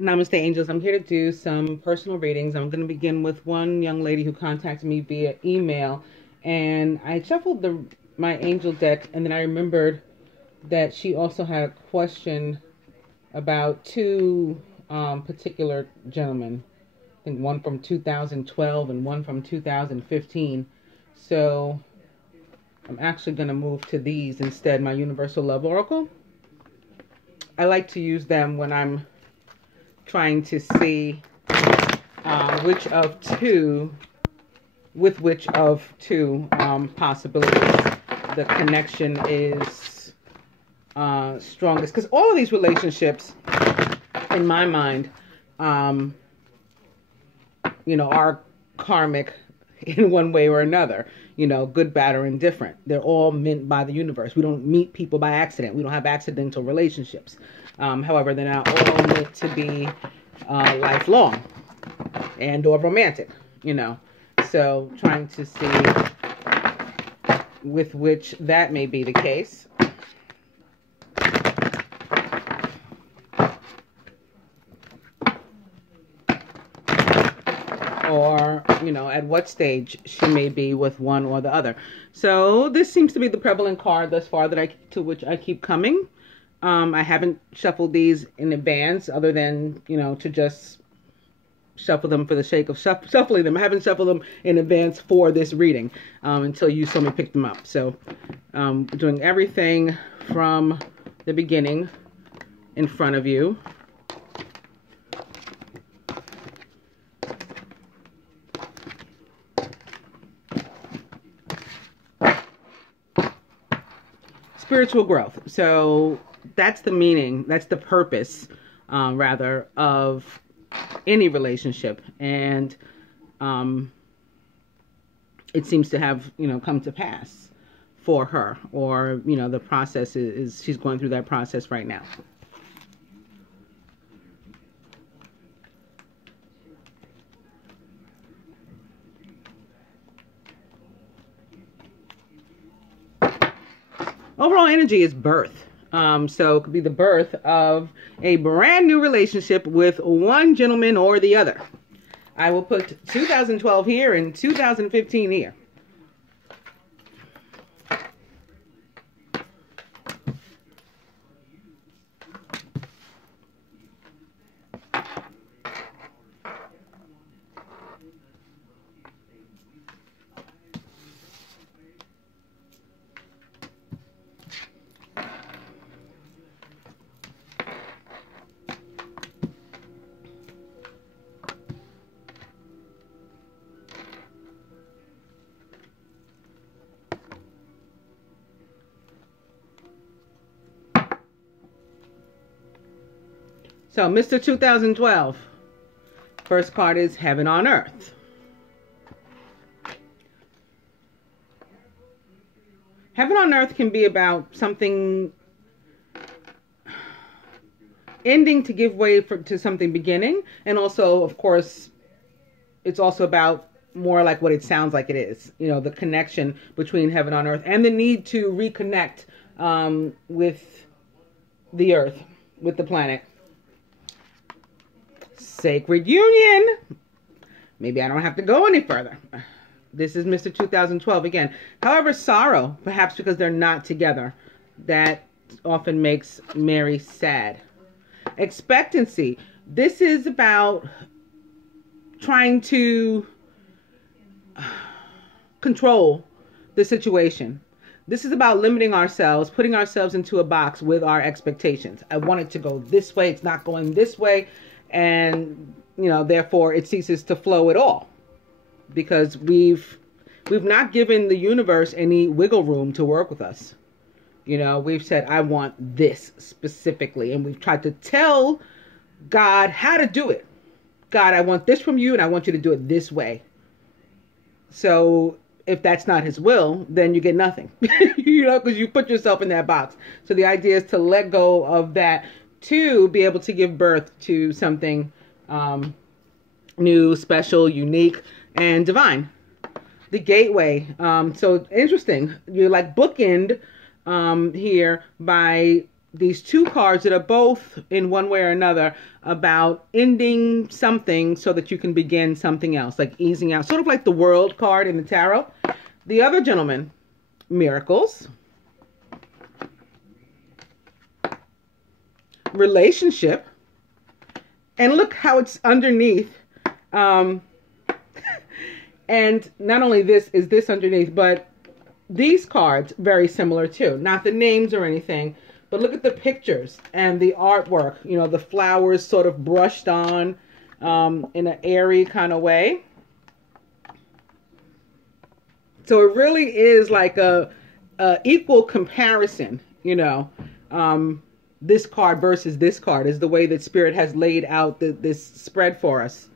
Namaste, angels. I'm here to do some personal readings. I'm going to begin with one young lady who contacted me via email, and I shuffled my angel deck, and then I remembered that she also had a question about two particular gentlemen. I think one from 2012 and one from 2015. So I'm actually going to move to these instead, my Universal Love Oracle. I like to use them when I'm trying to see which of two possibilities the connection is strongest. Because all of these relationships, in my mind, are karmic in one way or another. Good, bad, or indifferent. They're all meant by the universe. We don't meet people by accident. We don't have accidental relationships. However, they're not all meant to be lifelong and or romantic, So trying to see with which that may be the case. Or, at what stage she may be with one or the other. So this seems to be the prevalent card thus far to which I keep coming. I haven't shuffled these in advance other than, to just shuffle them for the sake of shuffling them. I haven't shuffled them in advance for this reading until you saw me pick them up. So doing everything from the beginning in front of you. Spiritual growth. So that's the meaning, that's the purpose, rather, of any relationship. And it seems to have, come to pass for her. Or, the process is she's going through that process right now. Overall energy is birth. So it could be the birth of a brand new relationship with one gentleman or the other. I will put 2012 here and 2015 here. So, Mr. 2012, first card is Heaven on Earth. Heaven on Earth can be about something ending to give way to something beginning. And also, of course, it's also about more like what it sounds like it is. The connection between Heaven on Earth and the need to reconnect with the Earth, with the planet. Sacred union. Maybe I don't have to go any further. This is Mr. 2012 again. However, sorrow, perhaps because they're not together, that often makes Mary sad. Expectancy. This is about trying to control the situation. This is about limiting ourselves, putting ourselves into a box with our expectations. I want it to go this way. It's not going this way. And, therefore it ceases to flow at all because we've not given the universe any wiggle room to work with us. We've said, I want this specifically. And we've tried to tell God how to do it. God, I want this from you and I want you to do it this way. So if that's not his will, then you get nothing, because you put yourself in that box. So the idea is to let go of that, to be able to give birth to something new, special, unique, and divine. The gateway. So interesting. You're like bookend here by these two cards that are both in one way or another about ending something so that you can begin something else, like easing out, sort of like the World card in the tarot. The other gentleman, miracles, relationship, and look how it's underneath. And not only is this underneath, but these cards very similar too. Not the names or anything, but look at the pictures and the artwork. You know, the flowers sort of brushed on in an airy kind of way. So it really is like a equal comparison, you know. This card versus this card is the way that Spirit has laid out this spread for us.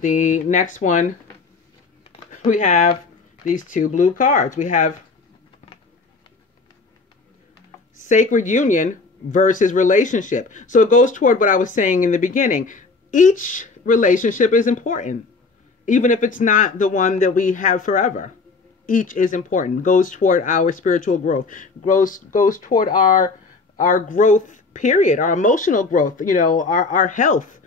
The next one, we have these two blue cards. We have sacred union versus relationship. So it goes toward what I was saying in the beginning. Each relationship is important, even if it's not the one that we have forever. Each is important, goes toward our spiritual growth, goes toward our growth period, our emotional growth, you know, our health,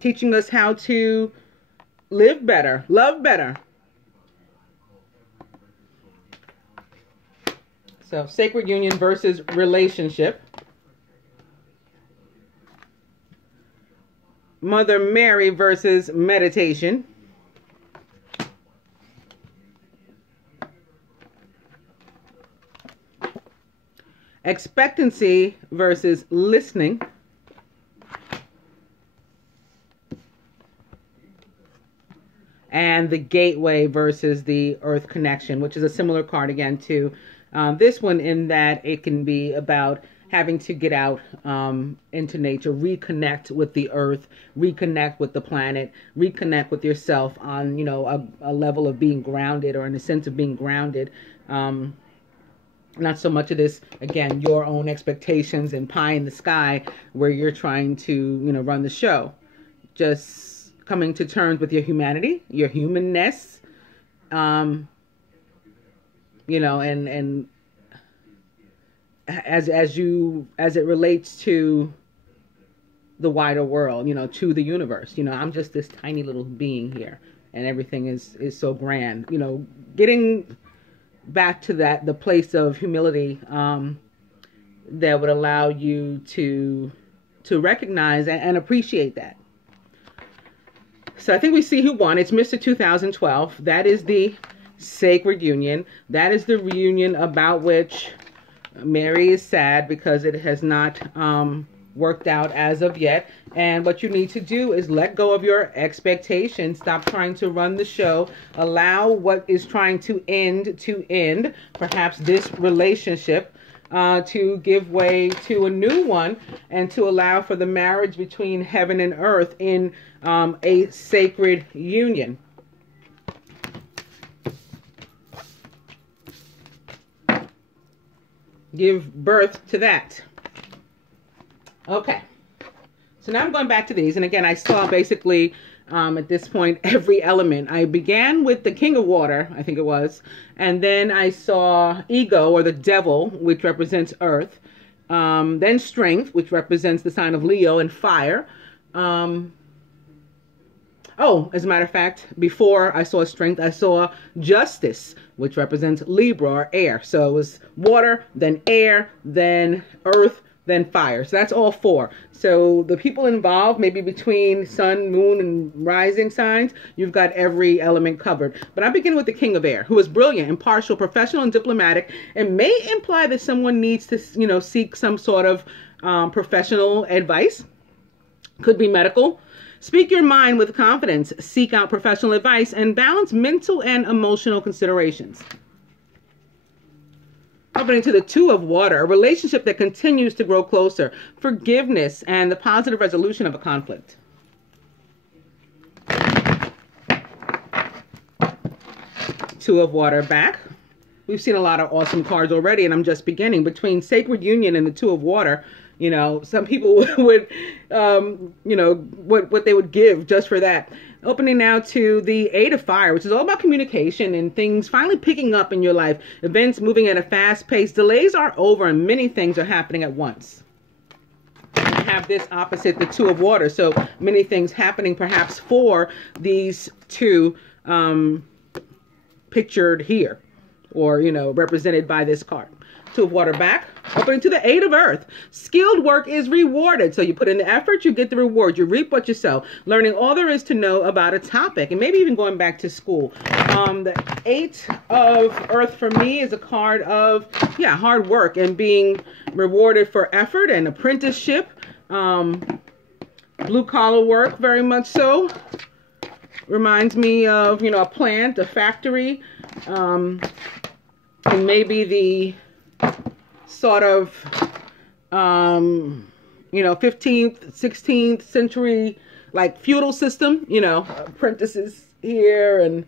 teaching us how to live better, love better. So sacred union versus relationship. Mother Mary versus meditation. Expectancy versus listening. And the gateway versus the earth connection, which is a similar card again to this one, in that it can be about having to get out into nature, reconnect with the earth, reconnect with the planet, reconnect with yourself on, you know, a level of being grounded, or in a sense of being grounded. Not so much of this, again, your own expectations and pie in the sky where you're trying to, you know, run the show. Just coming to terms with your humanity, your humanness, you know, and as it relates to the wider world, you know, to the universe. You know, I'm just this tiny little being here, and everything is so grand. You know, getting back to the place of humility that would allow you to recognize and appreciate that. So I think we see who won. It's Mr. 2012. That is the sacred union. That is the reunion about which Mary is sad because it has not worked out as of yet. And what you need to do is let go of your expectations. Stop trying to run the show. Allow what is trying to end, perhaps this relationship, to give way to a new one, and to allow for the marriage between heaven and earth in a sacred union. Give birth to that. Okay. So now I'm going back to these. And again, I saw basically at this point every element. I began with the King of Water, I think it was. And then I saw ego, or the devil, which represents earth. Then strength, which represents the sign of Leo, and fire. Oh, as a matter of fact, before I saw strength, I saw justice, which represents Libra, or air. So it was water, then air, then earth, then fire. So that's all four. So the people involved, maybe between sun, moon, and rising signs, you've got every element covered. But I begin with the King of Air, who is brilliant, impartial, professional, and diplomatic, and may imply that someone needs to, you know, seek some sort of professional advice. Could be medical. Speak your mind with confidence, seek out professional advice, and balance mental and emotional considerations. Opening to the Two of Water, a relationship that continues to grow closer, forgiveness, and the positive resolution of a conflict. Two of Water back. We've seen a lot of awesome cards already, and I'm just beginning. Between Sacred Union and the Two of Water, you know, some people would, you know, what they would give just for that. Opening now to the Eight of Fire, which is all about communication and things finally picking up in your life. Events moving at a fast pace. Delays are over and many things are happening at once. I have this opposite, the Two of Water. So many things happening perhaps for these two pictured here, or, you know, represented by this card. Two of Water back. Opening to the Eight of Earth. Skilled work is rewarded. So you put in the effort, you get the reward. You reap what you sow. Learning all there is to know about a topic, and maybe even going back to school. The Eight of Earth for me is a card of, hard work and being rewarded for effort and apprenticeship. Blue collar work, very much so. Reminds me of, you know, a plant, a factory, and maybe the sort of, 15th, 16th century, like feudal system, you know, apprentices here. And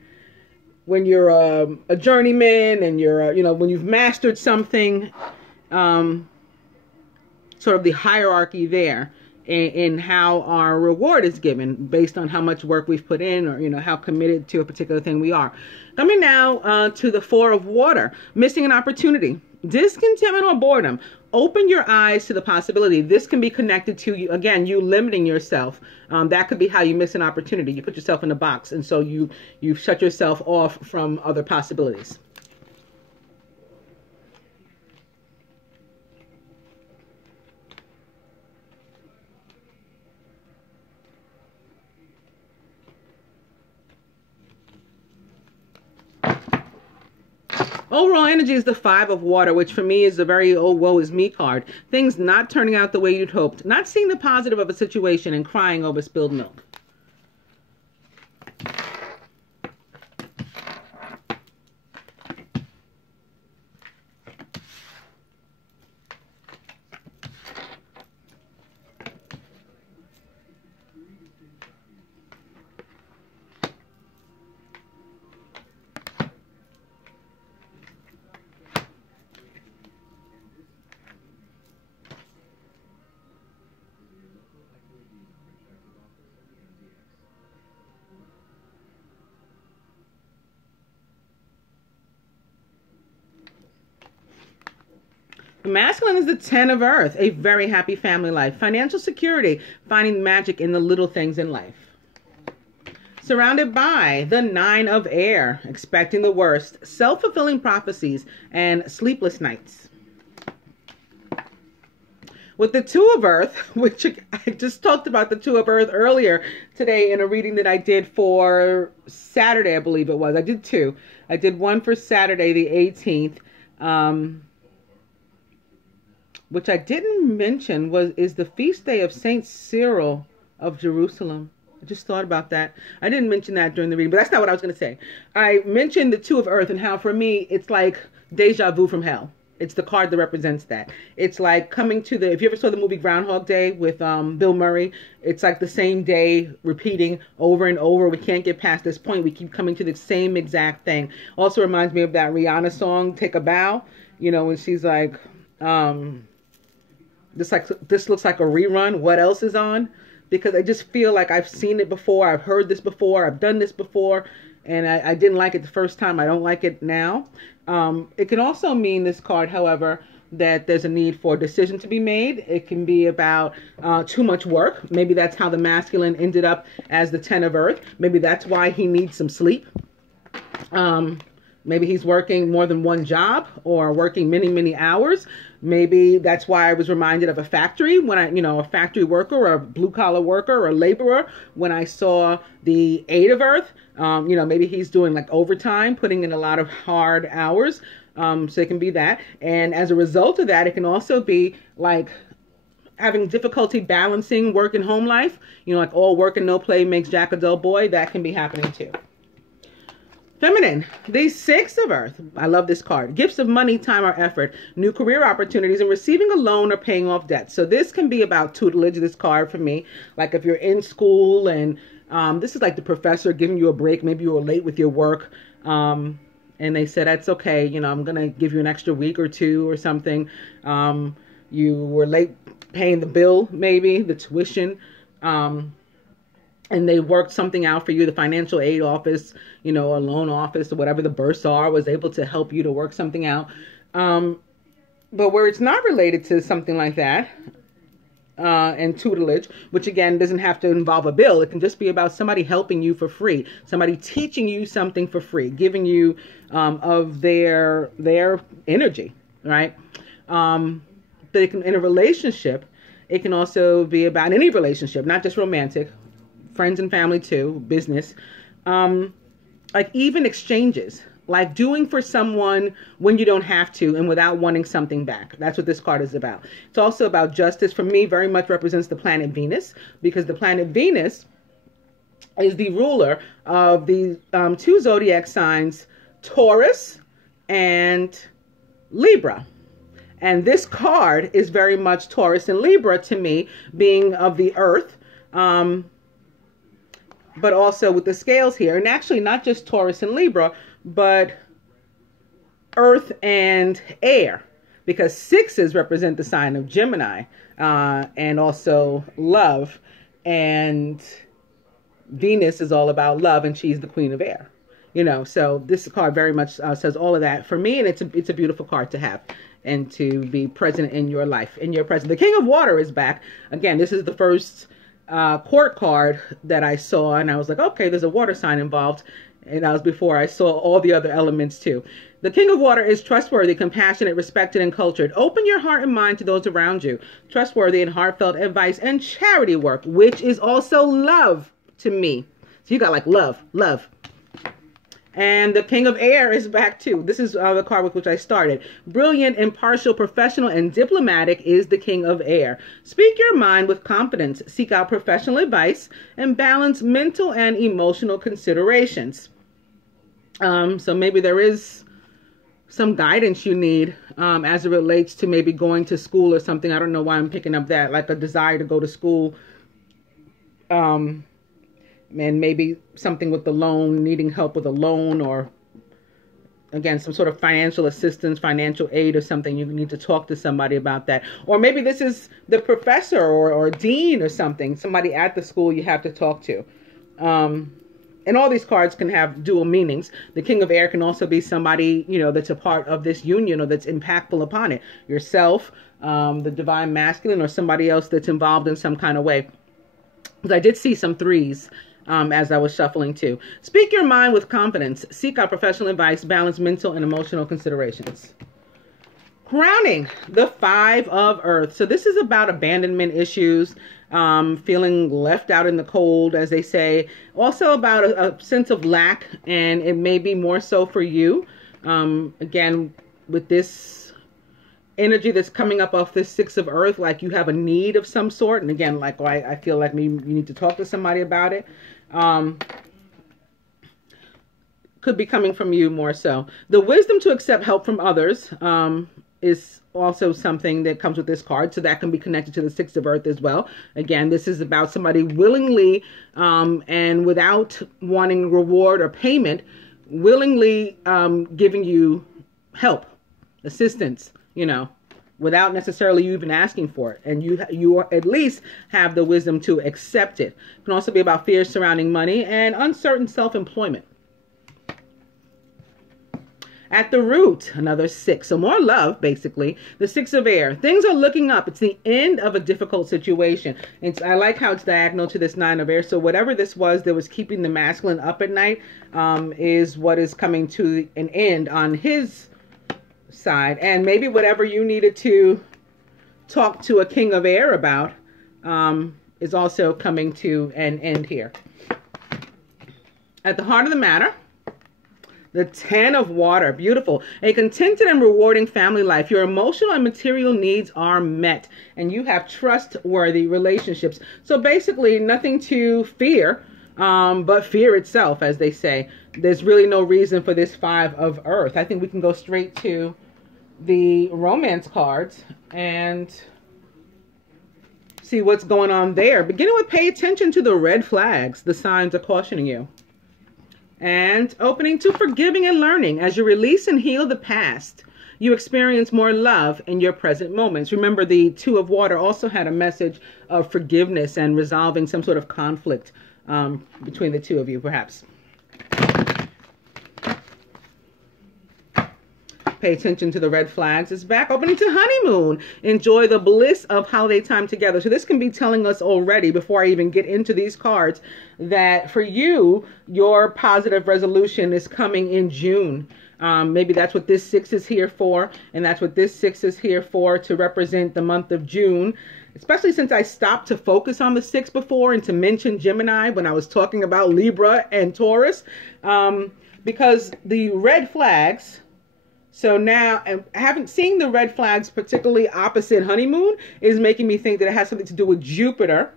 when you're a journeyman and you're, when you've mastered something, sort of the hierarchy there in how our reward is given based on how much work we've put in, or, you know, how committed to a particular thing we are. Coming now to the Four of Water, missing an opportunity. Discontentment or boredom. Open your eyes to the possibility. This can be connected to you, again, you limiting yourself. That could be how you miss an opportunity. You put yourself in a box, and so you shut yourself off from other possibilities. Overall energy is the Five of Water, which for me is a very, oh, woe is me card. Things not turning out the way you'd hoped. Not seeing the positive of a situation and crying over spilled milk. The masculine is the Ten of Earth, a very happy family life. Financial security, finding magic in the little things in life. Surrounded by the Nine of Air, expecting the worst, self-fulfilling prophecies, and sleepless nights. With the Two of Earth, which I just talked about the Two of Earth earlier today in a reading that I did for Saturday, I believe it was. I did two. I did one for Saturday, the 18th. Which I didn't mention is the feast day of Saint Cyril of Jerusalem. I just thought about that. I didn't mention that during the reading, but that's not what I was going to say. I mentioned the Two of Earth and how for me it's like deja vu from hell. It's the card that represents that. It's like coming to if you ever saw the movie Groundhog Day with Bill Murray, it's like the same day repeating over and over. We can't get past this point. We keep coming to the same exact thing. Also reminds me of that Rihanna song, Take a Bow. You know, when she's like, this looks like a rerun. What else is on? Because I just feel like I've seen it before. I've heard this before. I've done this before. And I didn't like it the first time. I don't like it now. It can also mean, this card, however, that there's a need for a decision to be made. It can be about too much work. Maybe that's how the masculine ended up as the Ten of Earth. Maybe that's why he needs some sleep. Maybe he's working more than one job or working many, many hours. Maybe that's why I was reminded of a factory when a factory worker or a blue collar worker or a laborer, when I saw the Eight of Earth. Maybe he's doing like overtime, putting in a lot of hard hours. So it can be that. And as a result of that, it can also be like having difficulty balancing work and home life. Like all work and no play makes Jack a dull boy. That can be happening too. Feminine, the Six of Earth. I love this card. Gifts of money, time, or effort, new career opportunities, and receiving a loan or paying off debt. So this can be about tutelage, this card for me. Like if you're in school and this is like the professor giving you a break. Maybe you were late with your work and they said, that's okay. I'm going to give you an extra week or two or something. You were late paying the bill, maybe the tuition. and they worked something out for you. The financial aid office, you know, a loan office or whatever the bursar was able to help you to work something out. But where it's not related to something like that, and tutelage, which again doesn't have to involve a bill. It can just be about somebody helping you for free, somebody teaching you something for free, giving you of their energy, right? But it can, in a relationship, it can also be about any relationship, not just romantic, friends and family too, business, like even exchanges. Like doing for someone when you don't have to and without wanting something back. That's what this card is about. It's also about justice. For me, very much represents the planet Venus, because the planet Venus is the ruler of the two zodiac signs, Taurus and Libra. And this card is very much Taurus and Libra to me, being of the earth, but also with the scales here. And actually not just Taurus and Libra, but earth and air, because sixes represent the sign of Gemini, and also love, and Venus is all about love, and she's the queen of air, you know. So this card very much says all of that for me, and it's a beautiful card to have and to be present in your life, in your present. The King of Water is back again. This is the first court card that I saw, and I was like, okay, there's a water sign involved. And that was before I saw all the other elements too. The King of Water is trustworthy, compassionate, respected, and cultured. Open your heart and mind to those around you. Trustworthy and heartfelt advice and charity work, which is also love to me. So you got like love. And the King of Air is back too. This is the card with which I started. Brilliant, impartial, professional, and diplomatic is the King of Air. Speak your mind with confidence. Seek out professional advice and balance mental and emotional considerations. So maybe there is some guidance you need as it relates to maybe going to school or something. I don't know why I'm picking up that, like a desire to go to school. And maybe something with the loan, needing help with a loan, or again, some sort of financial assistance, financial aid or something. You need to talk to somebody about that. Or maybe this is the professor or dean or something, somebody at the school you have to talk to. And all these cards can have dual meanings. The King of Air can also be somebody, you know, that's a part of this union or that's impactful upon it. Yourself, the divine masculine, or somebody else that's involved in some kind of way. Because I did see some threes as I was shuffling too. Speak your mind with confidence. Seek out professional advice. Balance mental and emotional considerations. Crowning the Five of Earth. So this is about abandonment issues, feeling left out in the cold, as they say. Also about a sense of lack, and it may be more so for you. Again, with this energy that's coming up off this Six of Earth, like you have a need of some sort. And again, like I feel like maybe you need to talk to somebody about it. Could be coming from you more so. The wisdom to accept help from others is also something that comes with this card. So that can be connected to the Six of Earth as well. Again, this is about somebody willingly and without wanting reward or payment, willingly giving you help, assistance, you know, without necessarily you even asking for it. And you at least have the wisdom to accept it. It can also be about fears surrounding money and uncertain self-employment. At the root, another six. So more love, basically. The Six of Air. Things are looking up. It's the end of a difficult situation. I like how it's diagonal to this Nine of Air. So whatever this was that was keeping the masculine up at night is what is coming to an end on his side. And maybe whatever you needed to talk to a King of Air about is also coming to an end here. At the heart of the matter, the Ten of Water. Beautiful. A contented and rewarding family life. Your emotional and material needs are met, and you have trustworthy relationships. So basically nothing to fear, but fear itself, as they say. There's really no reason for this Five of Earth. I think we can go straight to the romance cards and see what's going on there. Beginning with pay attention to the red flags. The signs are cautioning you. And opening to forgiving and learning. As you release and heal the past, you experience more love in your present moments. Remember, the Two of Water also had a message of forgiveness and resolving some sort of conflict between the two of you, perhaps. Pay attention to the red flags. It's back. Opening to honeymoon. Enjoy the bliss of holiday time together. So this can be telling us already, before I even get into these cards, that for you, your positive resolution is coming in June. Maybe that's what this 6 is here for, and that's what this 6 is here for, to represent the month of June. Especially since I stopped to focus on the 6 before and to mention Gemini when I was talking about Libra and Taurus. Because the red flags... So now, having seen the red flags, particularly opposite honeymoon, is making me think that it has something to do with Jupiter,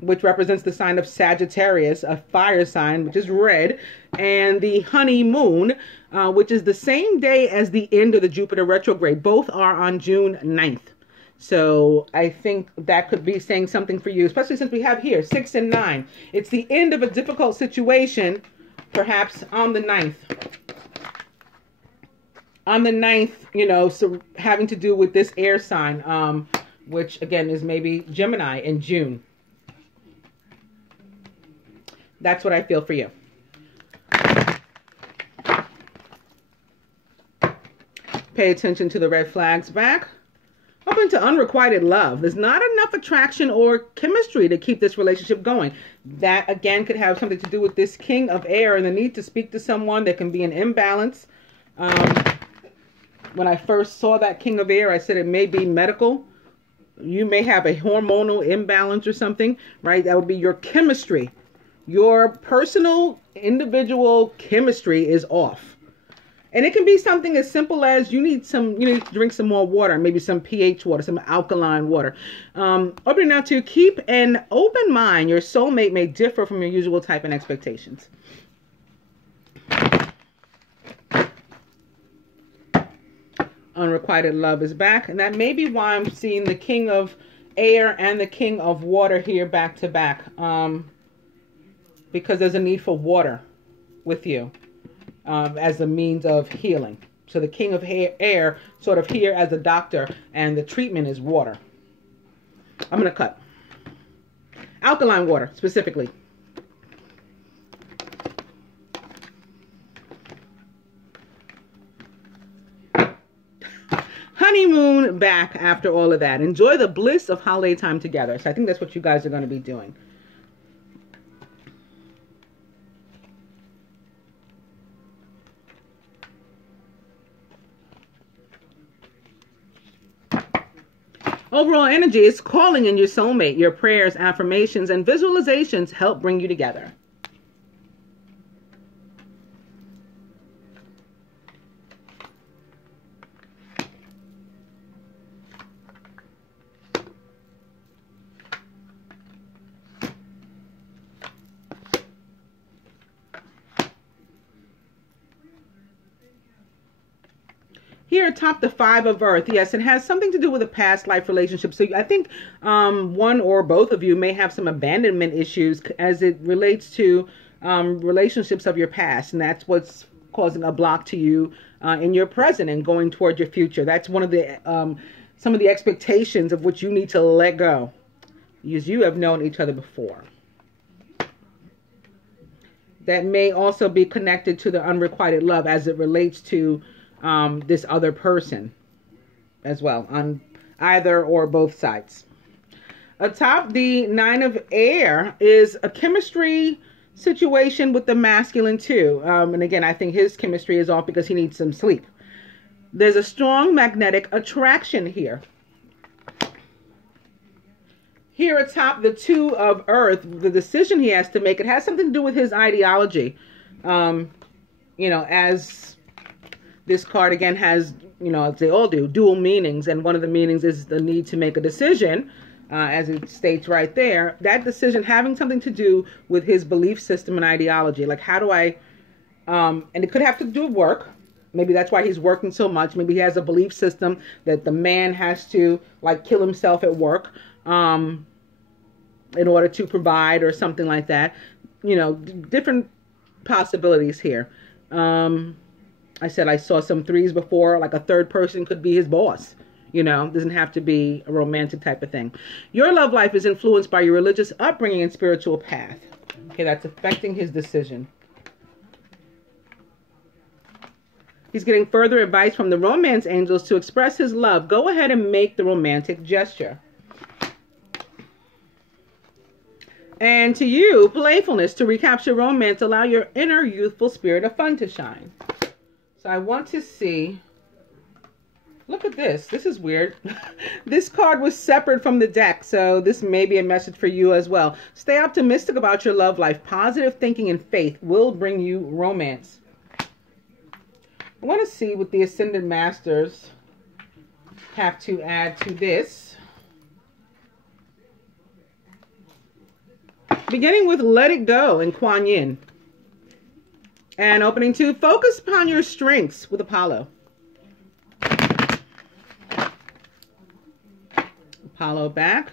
which represents the sign of Sagittarius, a fire sign, which is red, and the honeymoon, which is the same day as the end of the Jupiter retrograde. Both are on June 9th. So I think that could be saying something for you, especially since we have here 6 and 9. It's the end of a difficult situation, perhaps on the 9th. On the 9th, you know, so having to do with this air sign, which again is maybe Gemini in June. That's what I feel for you. Pay attention to the red flags back. Open to unrequited love. There's not enough attraction or chemistry to keep this relationship going. That again could have something to do with this King of Air and the need to speak to someone. There can be an imbalance. When I first saw that King of Air, I said it may be medical. You may have a hormonal imbalance or something, right? That would be your chemistry. Your personal, individual chemistry is off. And it can be something as simple as you need to drink some more water, maybe some pH water, some alkaline water. Opening now to keep an open mind. Your soulmate may differ from your usual type and expectations. Unrequited love is back, and that may be why I'm seeing the King of Air and the King of Water here back to back, because there's a need for water with you as a means of healing. So the King of Air sort of here as a doctor, and the treatment is water. I'm going to cut. Alkaline water, specifically. Honeymoon back after all of that. Enjoy the bliss of holiday time together. So I think that's what you guys are going to be doing. Overall energy is calling in your soulmate. Your prayers, affirmations, and visualizations help bring you together. Here atop the 5 of Earth, yes, it has something to do with a past life relationship. So I think one or both of you may have some abandonment issues as it relates to relationships of your past. And that's what's causing a block to you in your present and going toward your future. That's one of the some of the expectations of which you need to let go, because you have known each other before. That may also be connected to the unrequited love as it relates to this other person as well, on either or both sides. Atop the 9 of Air is a chemistry situation with the masculine too. And again, I think his chemistry is off because he needs some sleep. There's a strong magnetic attraction here. Here atop the 2 of Earth, the decision he has to make, it has something to do with his ideology. You know, as this card again has, you know, as they all do, dual meanings. And one of the meanings is the need to make a decision, as it states right there. That decision having something to do with his belief system and ideology. Like, how do I, and it could have to do with work. Maybe that's why he's working so much. Maybe he has a belief system that the man has to, like, kill himself at work in order to provide or something like that. You know, different possibilities here. I said I saw some 3s before, like a third person could be his boss, You know, doesn't have to be a romantic type of thing. Your love life is influenced by your religious upbringing and spiritual path. Okay, that's affecting his decision. He's getting further advice from the romance angels to express his love. Go ahead and make the romantic gesture. And to you, playfulness, to recapture romance, allow your inner youthful spirit of fun to shine. So I want to see, look at this. This is weird. This card was separate from the deck, so this may be a message for you as well. Stay optimistic about your love life. Positive thinking and faith will bring you romance. I want to see what the Ascended Masters have to add to this. Beginning with Let It Go in Kuan Yin. And opening 2, focus upon your strengths with Apollo. Apollo back.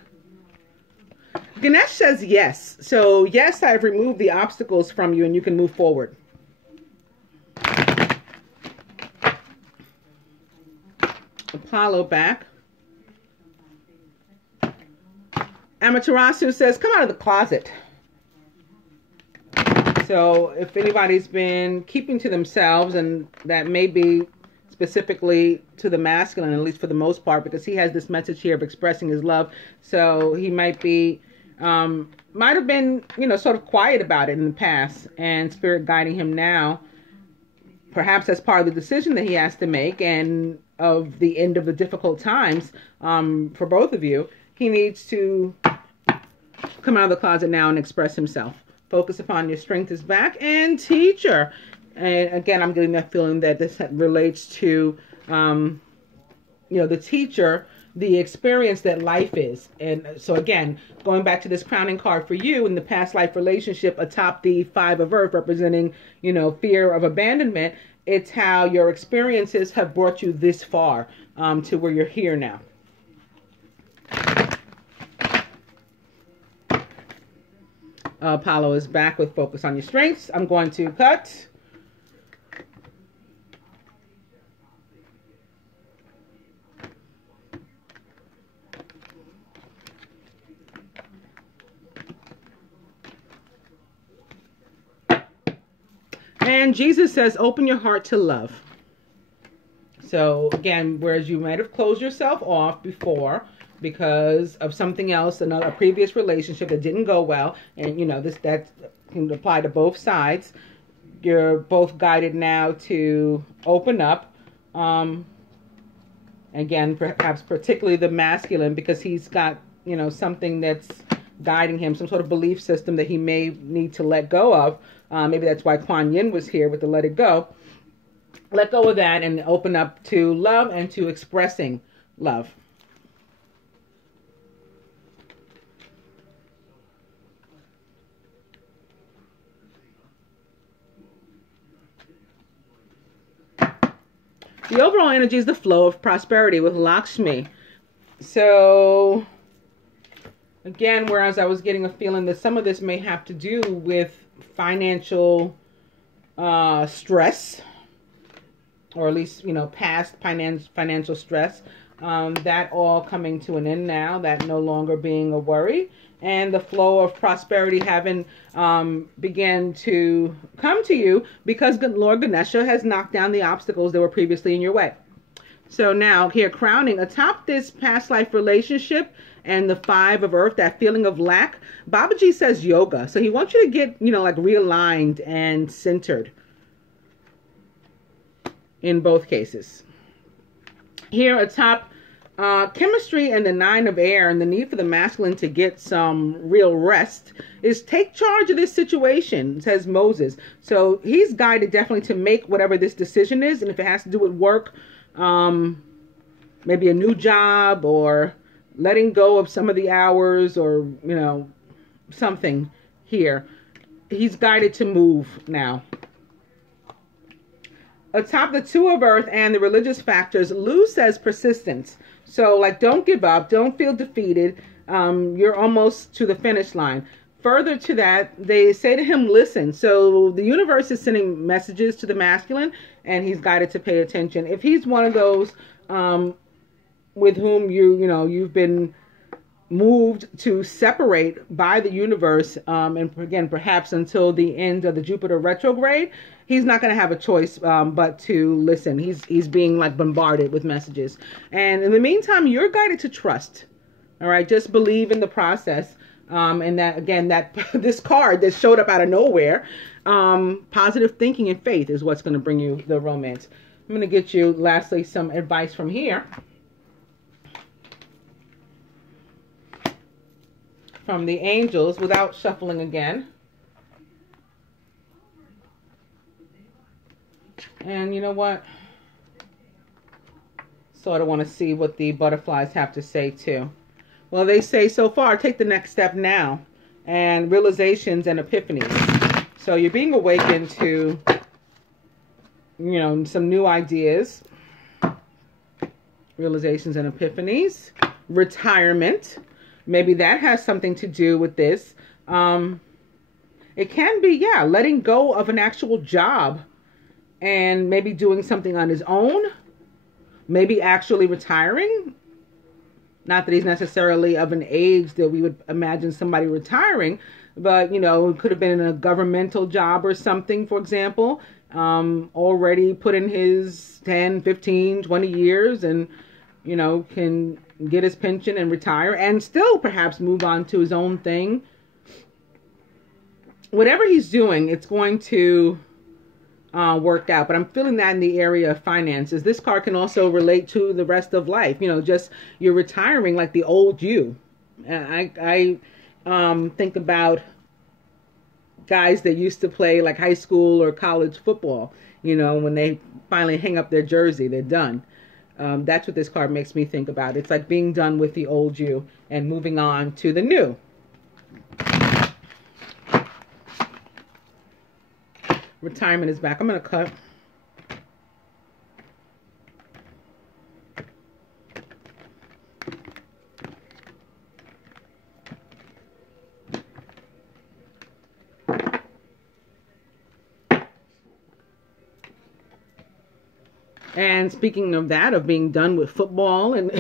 Ganesh says yes. So yes, I've removed the obstacles from you and you can move forward. Apollo back. Amaterasu says, come out of the closet. So if anybody's been keeping to themselves, and that may be specifically to the masculine, at least for the most part, because he has this message here of expressing his love. So he might be, might have been, you know, sort of quiet about it in the past, and spirit guiding him now, perhaps as part of the decision that he has to make and of the end of the difficult times for both of you. He needs to come out of the closet now and express himself. Focus upon your strength is back. And teacher. And again, I'm getting that feeling that this relates to, you know, the teacher, the experience that life is. And so again, going back to this crowning card for you in the past life relationship atop the 5 of Earth representing, you know, fear of abandonment. It's how your experiences have brought you this far to where you're here now. Apollo is back with focus on your strengths. I'm going to cut. And Jesus says, open your heart to love. So again, whereas you might have closed yourself off before because of something else, a previous relationship that didn't go well, and you know that can apply to both sides. You're both guided now to open up. Again, perhaps particularly the masculine, because he's got, you know, something that's guiding him, some sort of belief system that he may need to let go of. Maybe that's why Kuan Yin was here with the let it go. Let go of that and open up to love and to expressing love. The overall energy is the flow of prosperity with Lakshmi. So, again, whereas I was getting a feeling that some of this may have to do with financial stress, or at least, you know, past financial stress, that all coming to an end now, that no longer being a worry, and the flow of prosperity having began to come to you because Lord Ganesha has knocked down the obstacles that were previously in your way. So now here, crowning atop this past life relationship and the 5 of Earth, that feeling of lack, Babaji says yoga. So he wants you to get, you know, like realigned and centered in both cases. Here atop chemistry and the 9 of air and the need for the masculine to get some real rest is take charge of this situation, says Moses. So he's guided definitely to make whatever this decision is. And if it has to do with work, maybe a new job or letting go of some of the hours or, you know, something here. He's guided to move now. Atop the 2 of Earth and the religious factors, Lu says persistence. So, like, don't give up. Don't feel defeated. You're almost to the finish line. Further to that, they say to him, listen. So the universe is sending messages to the masculine, and he's guided to pay attention. If he's one of those, with whom you've been moved to separate by the universe, and again, perhaps until the end of the Jupiter retrograde, he's not going to have a choice but to listen. He's being like bombarded with messages. And in the meantime, you're guided to trust. All right, just believe in the process. And that, again, that this card that showed up out of nowhere, positive thinking and faith is what's going to bring you the romance. I'm going to get you, lastly, some advice from here. From the angels, without shuffling again. And you know what? Sort of want to see what the butterflies have to say too. Well, they say so far, take the next step now. And realizations and epiphanies. So you're being awakened to, some new ideas. Realizations and epiphanies. Retirement. Maybe that has something to do with this. It can be, letting go of an actual job and maybe doing something on his own. Maybe actually retiring. Not that he's necessarily of an age that we would imagine somebody retiring, but, it could have been in a governmental job or something, for example. Already put in his 10, 15, 20 years and, can get his pension and retire and still perhaps move on to his own thing. Whatever he's doing, it's going to work out. But I'm feeling that in the area of finances. This card can also relate to the rest of life. Just you're retiring like the old you. I think about guys that used to play like high school or college football. When they finally hang up their jersey, they're done. That's what this card makes me think about. It's like being done with the old you and moving on to the new. Retirement is back. I'm going to cut. And speaking of that, of being done with football and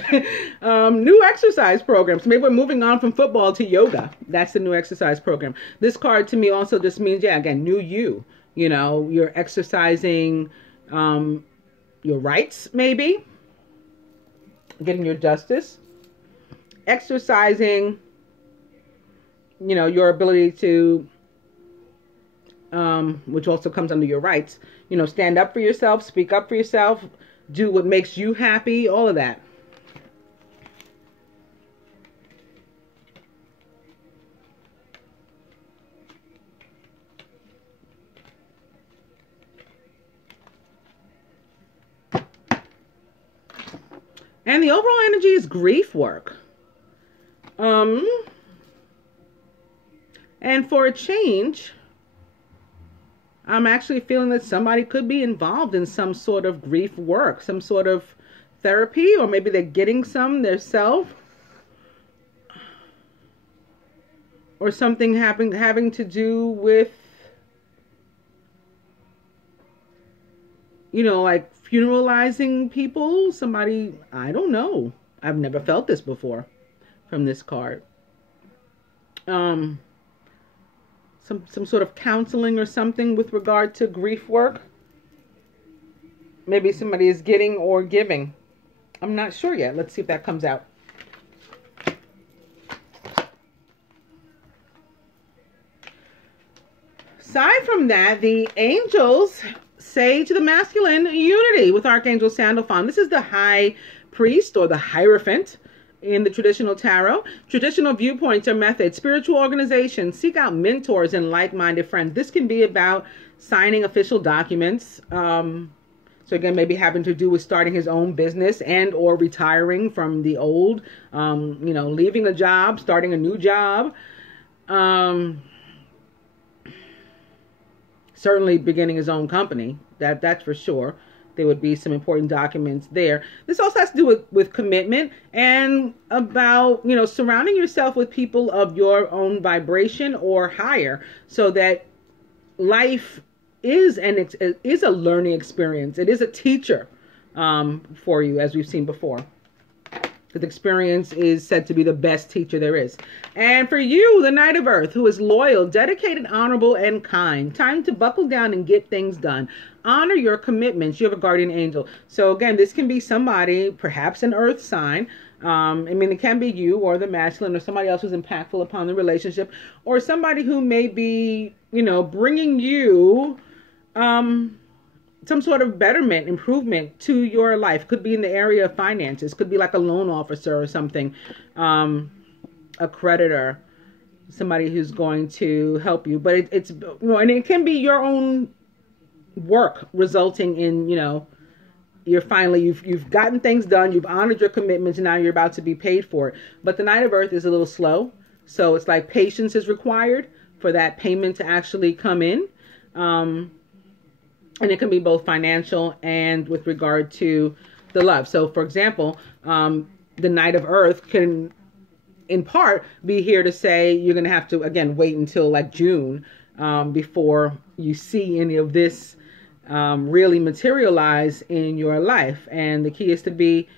new exercise programs. Maybe we're moving on from football to yoga. That's the new exercise program. This card to me also just means, again, new you. You're exercising your rights, maybe. Getting your justice. Exercising, your ability to, which also comes under your rights, stand up for yourself, speak up for yourself, do what makes you happy, all of that. And the overall energy is grief work. And for a change, I'm actually feeling that somebody could be involved in some sort of grief work, some sort of therapy, or maybe they're getting some themselves, or something having to do with, like funeralizing people. Somebody, I don't know. I've never felt this before from this card. Some sort of counseling or something with regard to grief work. Maybe somebody is getting or giving. I'm not sure yet. Let's see if that comes out. Aside from that, the angels say to the masculine, unity with Archangel Sandalphon. This is the high priest or the Hierophant in the traditional tarot. Traditional viewpoints or methods, spiritual organizations, seek out mentors and like-minded friends. This can be about signing official documents. So again, maybe having to do with starting his own business and or retiring from the old, leaving a job, starting a new job. Certainly beginning his own company. That's for sure. There would be some important documents there. This also has to do with commitment and about, surrounding yourself with people of your own vibration or higher, so that life is a learning experience. It is a teacher for you, as we've seen before. Because experience is said to be the best teacher there is. And for you, the Knight of Earth, who is loyal, dedicated, honorable, and kind. Time to buckle down and get things done. Honor your commitments. You have a guardian angel. So again, this can be somebody, perhaps an earth sign. I mean, it can be you or the masculine or somebody else who's impactful upon the relationship, or somebody who may be, you know, bringing you some sort of betterment, improvement to your life. Could be in the area of finances. Could be like a loan officer or something, a creditor, somebody who's going to help you. But it's, you know, and it can be your own work resulting in, you know, you've gotten things done, you've honored your commitments, and now you're about to be paid for it. But the Knight of Earth is a little slow, so it's like patience is required for that payment to actually come in. And it can be both financial and with regard to the love. So, for example, the Knight of Earth can, in part, be here to say you're going to have to, again, wait until like June before you see any of this really materialize in your life. And the key is to be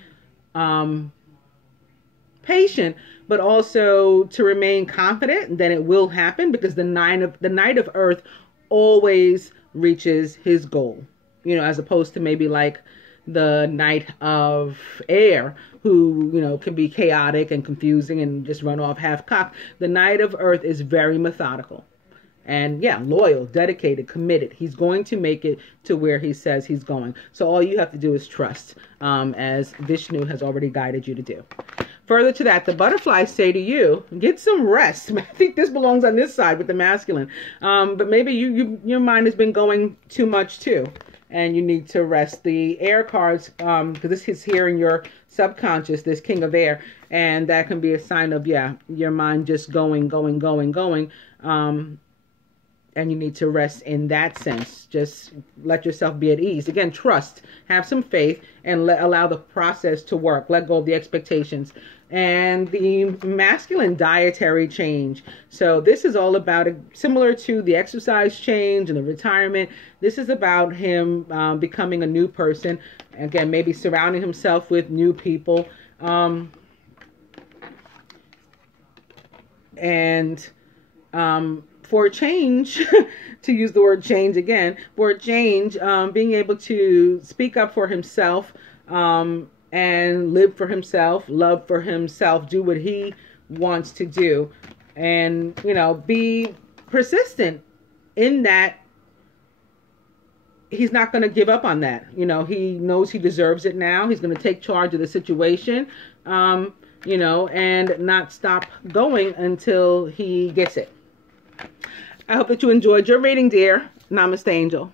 patient, but also to remain confident that it will happen, because the Knight of Earth always reaches his goal, you know, as opposed to maybe like the Knight of Air, who, you know, can be chaotic and confusing and just run off half-cocked. The Knight of Earth is very methodical and, yeah, loyal, dedicated, committed. He's going to make it to where he says he's going. So all you have to do is trust, as Vishnu has already guided you to do. Further to that, the butterflies say to you, get some rest. I think this belongs on this side with the masculine. But maybe your mind has been going too much too, and you need to rest. The air cards, because this is here in your subconscious, this King of Air, and that can be a sign of, yeah, your mind just going. And you need to rest in that sense. Just let yourself be at ease. Again, trust, have some faith, and allow the process to work. Let go of the expectations. And the masculine, dietary change. So this is all about, similar to the exercise change and the retirement, this is about him becoming a new person. Again, maybe surrounding himself with new people. For a change, to use the word change again, for a change, being able to speak up for himself, and live for himself, love for himself, do what he wants to do, and, you know, be persistent in that. He's not going to give up on that. You know, he knows he deserves it now. He's going to take charge of the situation, you know, and not stop going until he gets it. I hope that you enjoyed your reading, dear. Namaste, Angel.